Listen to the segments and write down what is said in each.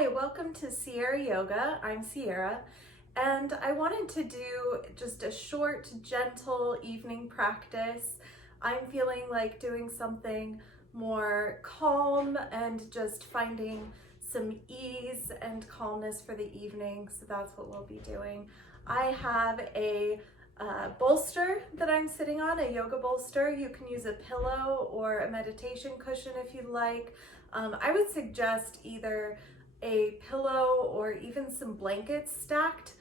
Hi, welcome to Sierra Yoga. I'm Sierra, and I wanted to do just a short, gentle evening practice. I'm feeling like doing something more calm and just finding some ease and calmness for the evening, so that's what we'll be doing. I have a bolster that I'm sitting on, a yoga bolster. You can use a pillow or a meditation cushion if you like. I would suggest either a pillow or even some blankets stacked,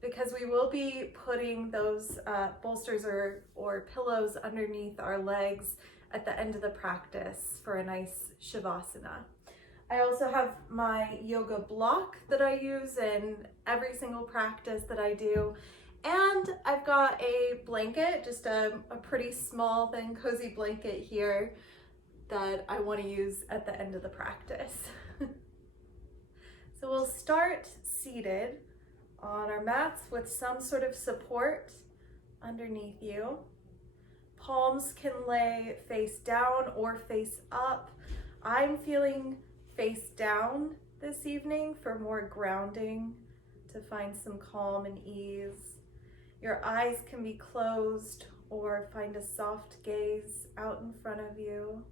because we will be putting those bolsters or pillows underneath our legs at the end of the practice for a nice shavasana. I also have my yoga block that I use in every single practice that I do. And I've got a blanket, just a pretty small, thin, cozy blanket here that I want to use at the end of the practice. So we'll start seated on our mats with some sort of support underneath you. Palms can lay face down or face up. I'm feeling face down this evening for more grounding, to find some calm and ease. Your eyes can be closed or find a soft gaze out in front of you.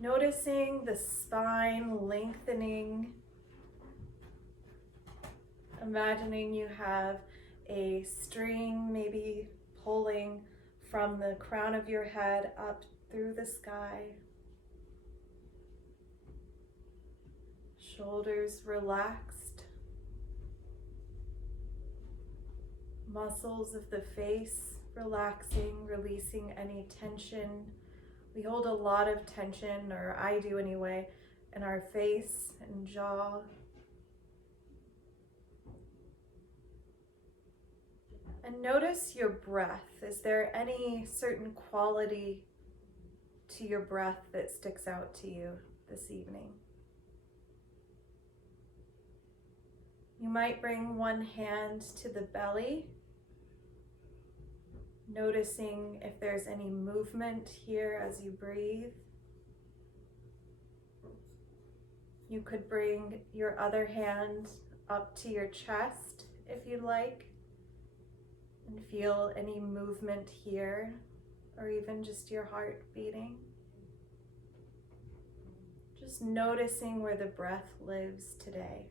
Noticing the spine lengthening. Imagining you have a string maybe pulling from the crown of your head up through the sky. Shoulders relaxed. Muscles of the face relaxing, releasing any tension. We hold a lot of tension, or I do anyway, in our face and jaw. And notice your breath. Is there any certain quality to your breath that sticks out to you this evening? You might bring one hand to the belly, noticing if there's any movement here as you breathe. You could bring your other hand up to your chest if you like, and feel any movement here, or even just your heart beating. Just noticing where the breath lives today.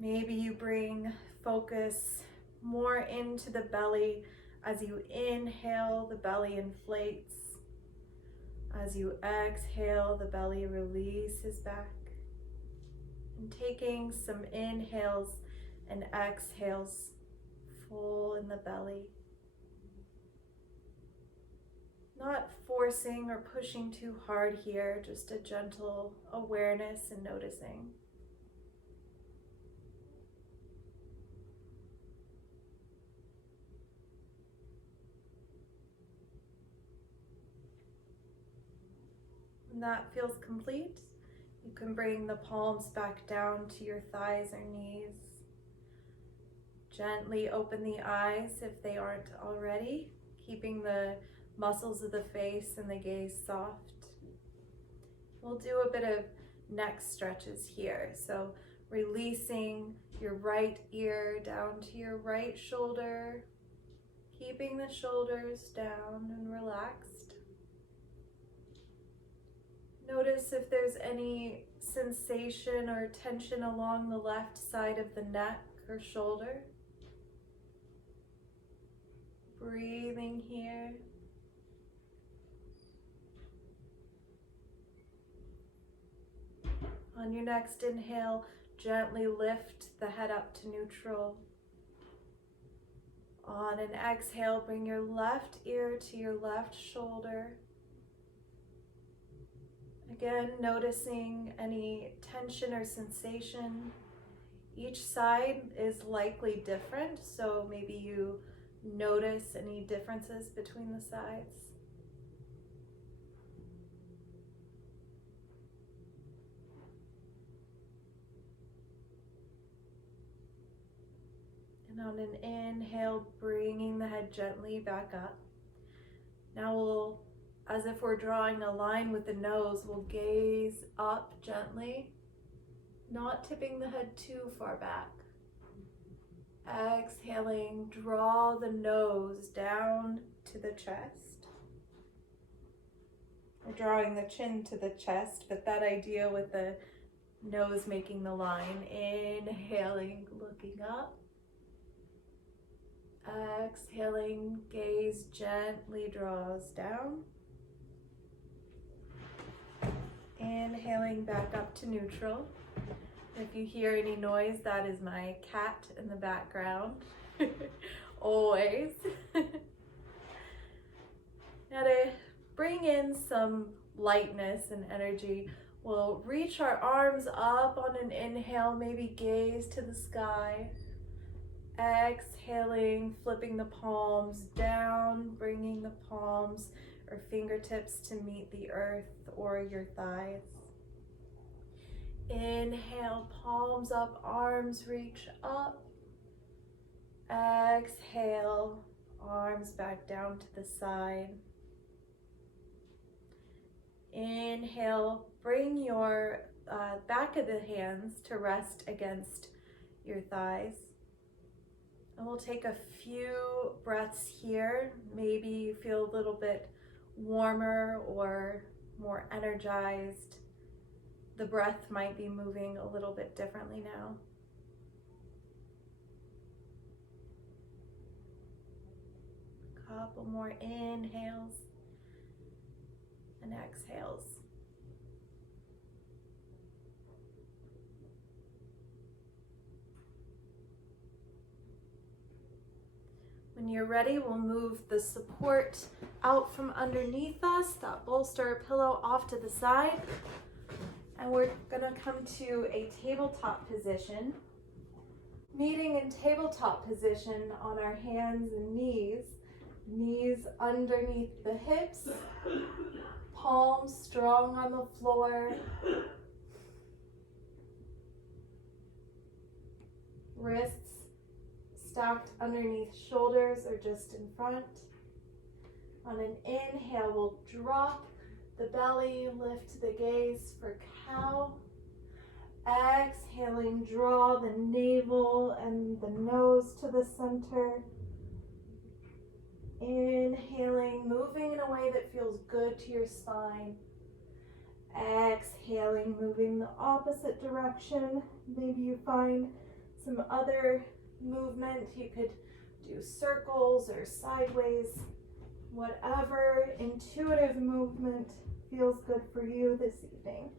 Maybe you bring focus more into the belly. As you inhale, the belly inflates. As you exhale, the belly releases back. And taking some inhales and exhales full in the belly. Not forcing or pushing too hard here, just a gentle awareness and noticing. When that feels complete, you can bring the palms back down to your thighs or knees. Gently open the eyes if they aren't already, keeping the muscles of the face and the gaze soft. We'll do a bit of neck stretches here. So releasing your right ear down to your right shoulder, keeping the shoulders down and relaxed. Notice if there's any sensation or tension along the left side of the neck or shoulder. Breathing here. On your next inhale, gently lift the head up to neutral. On an exhale, bring your left ear to your left shoulder. Again, noticing any tension or sensation. Each side is likely different, so maybe you notice any differences between the sides. And on an inhale, bringing the head gently back up. Now we'll As if we're drawing a line with the nose, we'll gaze up gently, not tipping the head too far back. Exhaling, draw the nose down to the chest. We're drawing the chin to the chest, but that idea with the nose making the line. Inhaling, looking up. Exhaling, gaze gently draws down. Inhaling back up to neutral. If you hear any noise, that is my cat in the background. Always. Now to bring in some lightness and energy, we'll reach our arms up on an inhale, maybe gaze to the sky. Exhaling, flipping the palms down, bringing the palms or fingertips to meet the earth or your thighs. Inhale, palms up, arms reach up. Exhale, arms back down to the side. Inhale, bring your back of the hands to rest against your thighs. And we'll take a few breaths here. Maybe you feel a little bit warmer or more energized. The breath might be moving a little bit differently now. Couple more inhales and exhales. When you're ready, we'll move the support out from underneath us, that bolster or pillow off to the side. And we're gonna come to a tabletop position. Meeting in tabletop position on our hands and knees. Knees underneath the hips. Palms strong on the floor. Wrists stacked underneath shoulders or just in front. On an inhale, we'll drop the belly, lift the gaze for cow. Exhaling, draw the navel and the nose to the center. Inhaling, moving in a way that feels good to your spine. Exhaling, moving the opposite direction. Maybe you find some other movement. You could do circles or sideways. Whatever intuitive movement feels good for you this evening.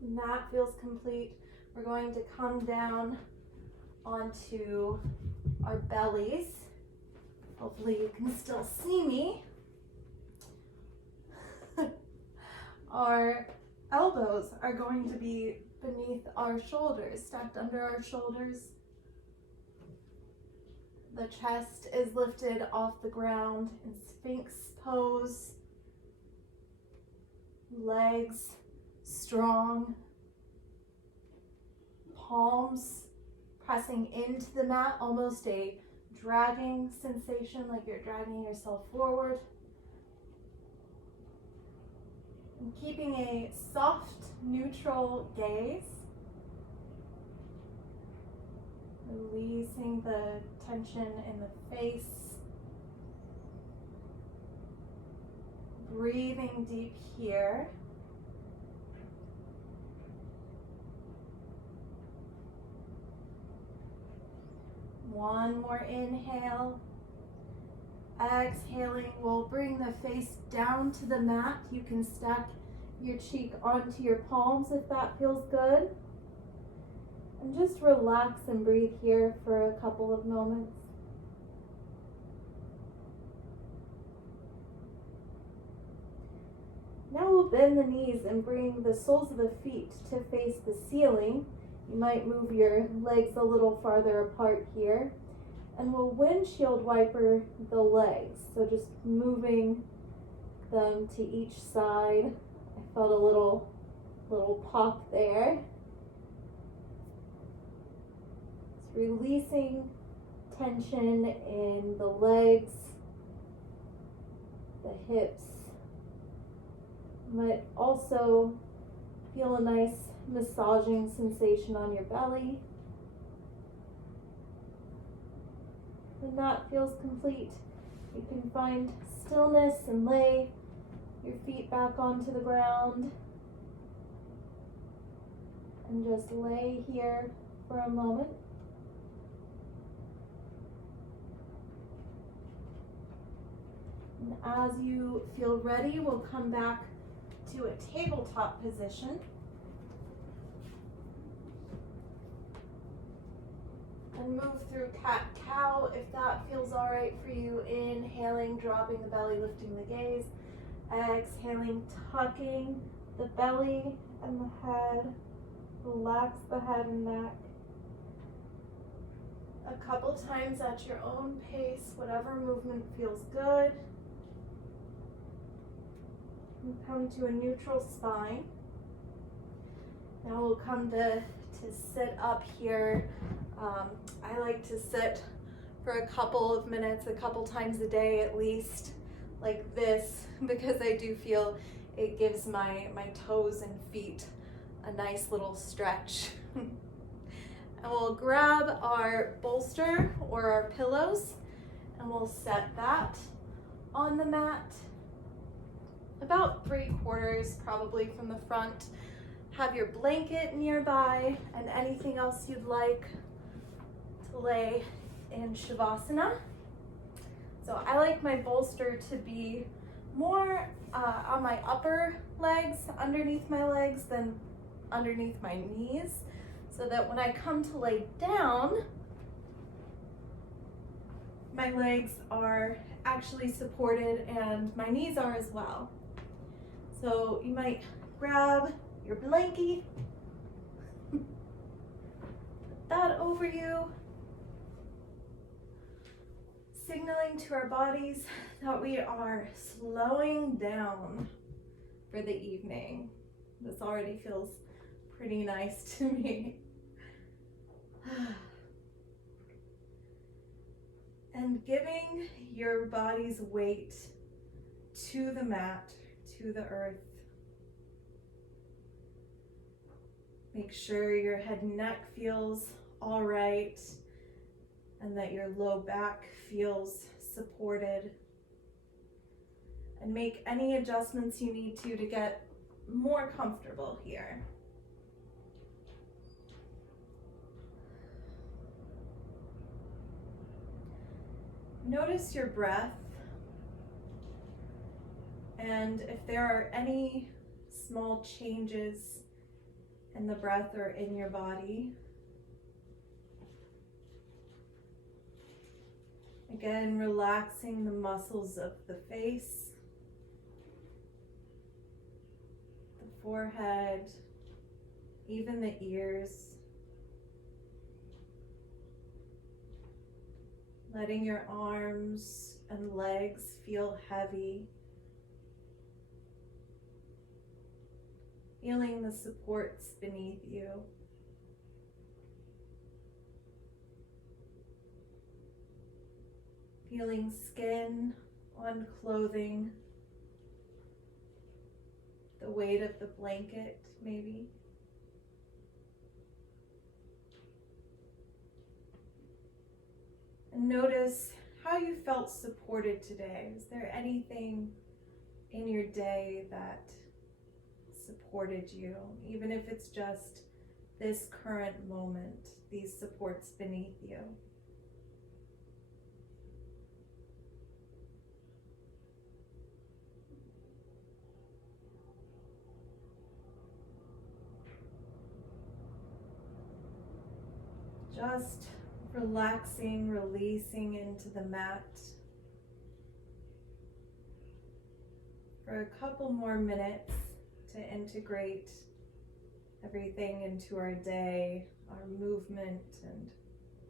When that feels complete, we're going to come down onto our bellies. Hopefully you can still see me. Our elbows are going to be beneath our shoulders, stacked under our shoulders. The chest is lifted off the ground in Sphinx pose. Legs strong. Palms pressing into the mat, almost a dragging sensation, like you're dragging yourself forward. And keeping a soft, neutral gaze. Releasing the tension in the face. Breathing deep here. One more inhale. Exhaling, we'll bring the face down to the mat. You can stack your cheek onto your palms if that feels good. And just relax and breathe here for a couple of moments. Now we'll bend the knees and bring the soles of the feet to face the ceiling. You might move your legs a little farther apart here. And we'll windshield wiper the legs. So just moving them to each side. I felt a little pop there. It's releasing tension in the legs, the hips. You might also feel a nice massaging sensation on your belly. When that feels complete, you can find stillness and lay your feet back onto the ground and just lay here for a moment. And as you feel ready, we'll come back to a tabletop position. And move through cat-cow if that feels all right for you. Inhaling, dropping the belly, lifting the gaze. Exhaling, tucking the belly and the head. Relax the head and neck. A couple times at your own pace, whatever movement feels good. And come to a neutral spine. Now we'll come to sit up here. I like to sit for a couple of minutes, a couple times a day at least, like this, because I do feel it gives my toes and feet a nice little stretch. And we'll grab our bolster or our pillows and we'll set that on the mat about 3/4 probably from the front. Have your blanket nearby and anything else you'd like to lay in Shavasana. So I like my bolster to be more on my upper legs, underneath my legs, than underneath my knees, so that when I come to lay down, my legs are actually supported and my knees are as well. So you might grab your blankie, put that over you, signaling to our bodies that we are slowing down for the evening. This already feels pretty nice to me. And giving your body's weight to the mat, to the earth. Make sure your head and neck feels all right and that your low back feels supported. And make any adjustments you need to get more comfortable here. Notice your breath, and if there are any small changes in the breath or in your body. Again, relaxing the muscles of the face, the forehead, even the ears. Letting your arms and legs feel heavy. Feeling the supports beneath you. Feeling skin on clothing. The weight of the blanket, maybe. And notice how you felt supported today. Is there anything in your day that supported you, even if it's just this current moment, these supports beneath you? Just relaxing, releasing into the mat for a couple more minutes to integrate everything into our day, our movement, and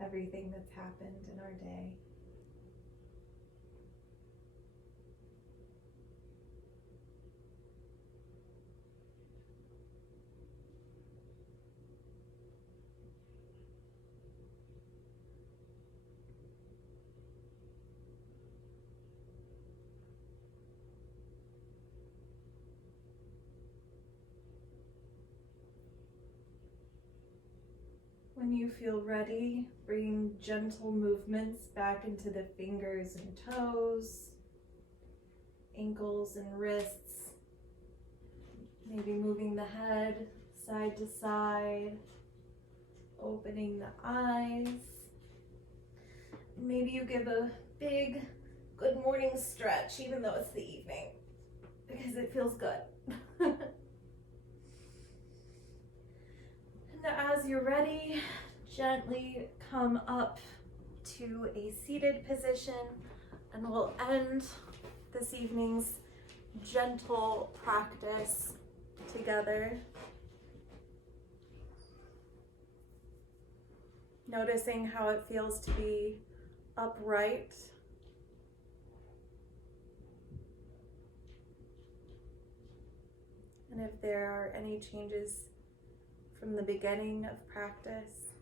everything that's happened in our day. When you feel ready, bring gentle movements back into the fingers and toes, ankles and wrists, maybe moving the head side to side, opening the eyes. Maybe you give a big good morning stretch, even though it's the evening, because it feels good. And as you're ready, gently come up to a seated position, and we'll end this evening's gentle practice together. Noticing how it feels to be upright. And if there are any changes from the beginning of practice,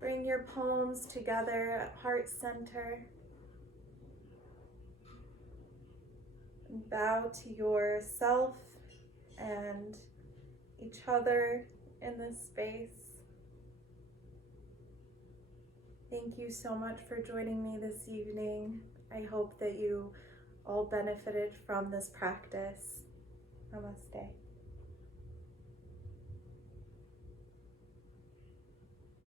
bring your palms together at heart center. And bow to yourself and each other in this space. Thank you so much for joining me this evening. I hope that you all benefited from this practice. Namaste.